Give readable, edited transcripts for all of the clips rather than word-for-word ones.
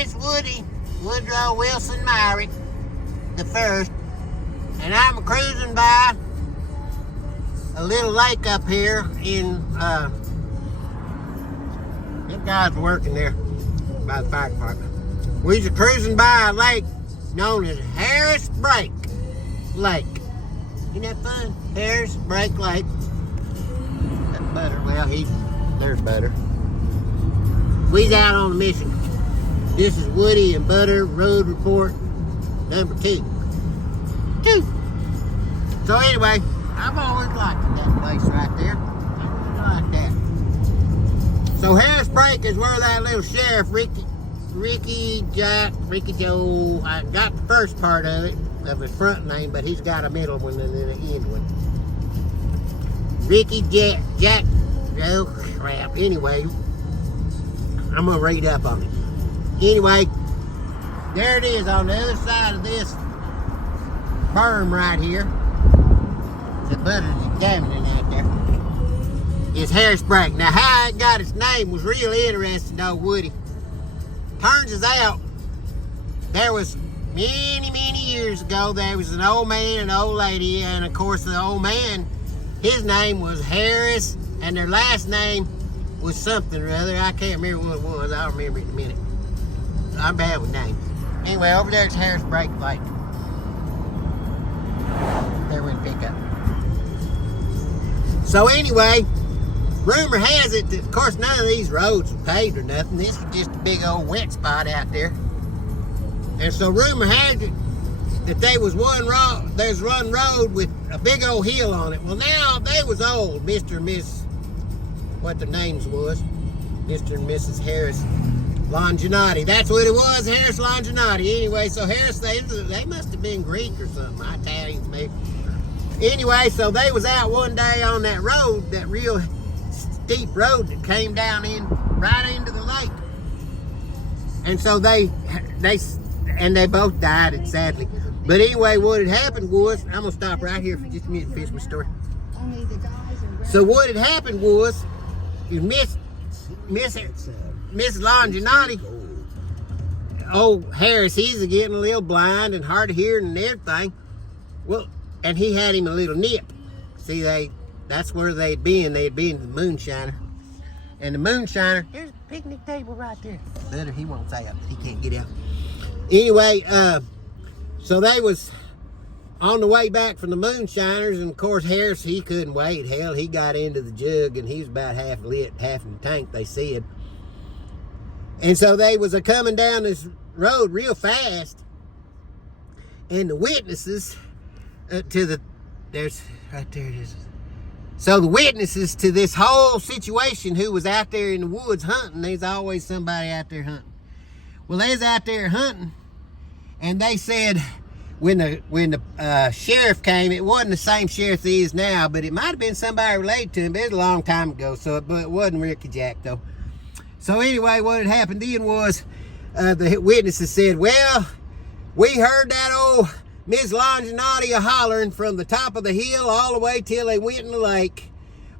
is Woody Woodrow Wilson Myrick the first, and I'm cruising by a little lake up here in, that guy's working there by the fire department. We're cruising by a lake known as Harris Brake Lake. Isn't that fun? Harris Brake Lake. That's Butter. Well, there's Butter. We's out on a mission. This is Woody and Butter Road Report number 2. So anyway, I've always liked that place right there. I really like that. So Harris Brake is where that little sheriff, Ricky Joe, I got the first part of it, of his front name, but he's got a middle one and then an end one. Ricky Jack, oh crap. Anyway, I'm gonna read up on it. Anyway, there it is on the other side of this berm right here. The Butter's examining that there. It's Harris Brake. Now, how it got its name was real interesting, though, Woody. Turns out, there was many years ago, there was an old man and an old lady, and of course, the old man, his name was Harris, and their last name was something or other. I can't remember what it was. I'll remember it in a minute. I'm bad with names. Anyway, over there's Harris Brake Lake. There we pick up. So anyway, rumor has it that, of course, none of these roads were paved or nothing. This was just a big old wet spot out there. And so rumor has it that there's one road with a big old hill on it. Well, now they was old, Mr. and Miss, what their names was, Mr. and Mrs. Harris Longinati. That's what it was, Harris Longinati. Anyway, so Harris, they must have been Greek or something, Italians maybe. Anyway, so they was out one day on that road, that real steep road that came down right into the lake. And so they both died, sadly. But anyway, what had happened was, I'm gonna stop right here for just a minute and finish my story. So what had happened was, Miss Longinati, old Harris, he's getting a little blind and hard of hearing and everything. Well, and he had him a little nip. See, that's where they'd been. They'd been to the Moonshiner. And the Moonshiner, there's a picnic table right there. Better, he won't stay up. He can't get out. Anyway, so they was on the way back from the Moonshiners, and of course Harris, he couldn't wait. Hell, he got into the jug, and he was about half lit, half in the tank, they said. And so they was coming down this road real fast, and the witnesses there's right there it is. So the witnesses to this whole situation who was out there in the woods hunting, there's always somebody out there hunting. Well, they was out there hunting, and they said when the sheriff came, it wasn't the same sheriff he is now, but it might have been somebody related to him. But it was a long time ago, but it wasn't Ricky Jack though. So anyway, what had happened then was the witnesses said, well, we heard that old Miss Longinati hollering from the top of the hill all the way till they went in the lake.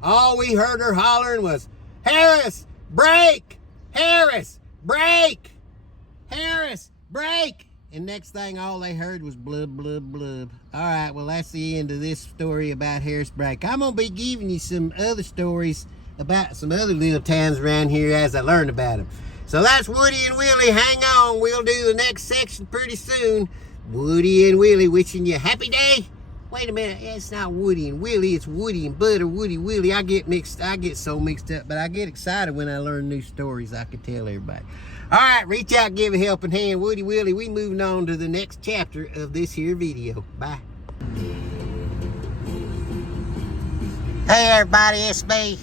All we heard her hollering was, Harris, brake! Harris, brake! Harris, brake! And next thing, all they heard was blub, blub, blub. All right, well, that's the end of this story about Harris Brake. I'm going to be giving you some other stories about some other little towns around here as I learn about them. So that's Woody and Willie. Hang on. We'll do the next section pretty soon. Woody and Willie wishing you a happy day. Wait a minute, it's not Woody and Willie, it's Woody and Butter, Woody, Willie. I get so mixed up, but I get excited when I learn new stories I can tell everybody. All right, reach out, give a helping hand. Woody, Willie, we moving on to the next chapter of this here video. Bye. Hey everybody, it's me,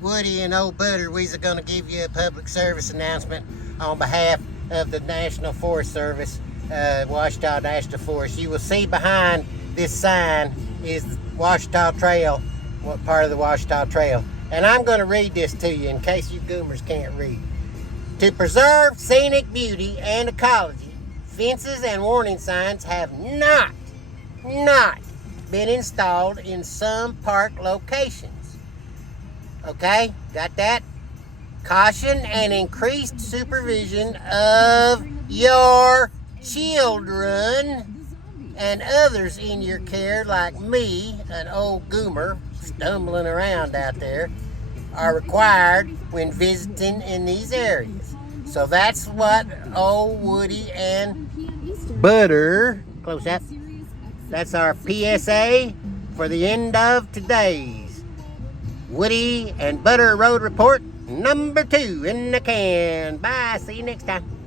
Woody and old Butter. We're gonna give you a public service announcement on behalf of the National Forest Service. Ouachita National Forest. You will see behind this sign is the Ouachita Trail, what part of the Ouachita Trail. And I'm going to read this to you in case you goomers can't read. To preserve scenic beauty and ecology, fences and warning signs have not been installed in some park locations. Okay, got that? Caution and increased supervision of your children and others in your care, like me, an old goomer stumbling around out there, are required when visiting in these areas. So that's what old Woody and Butter, close up, that's our PSA for the end of today's Woody and Butter Road Report number 2 in the can. Bye, see you next time.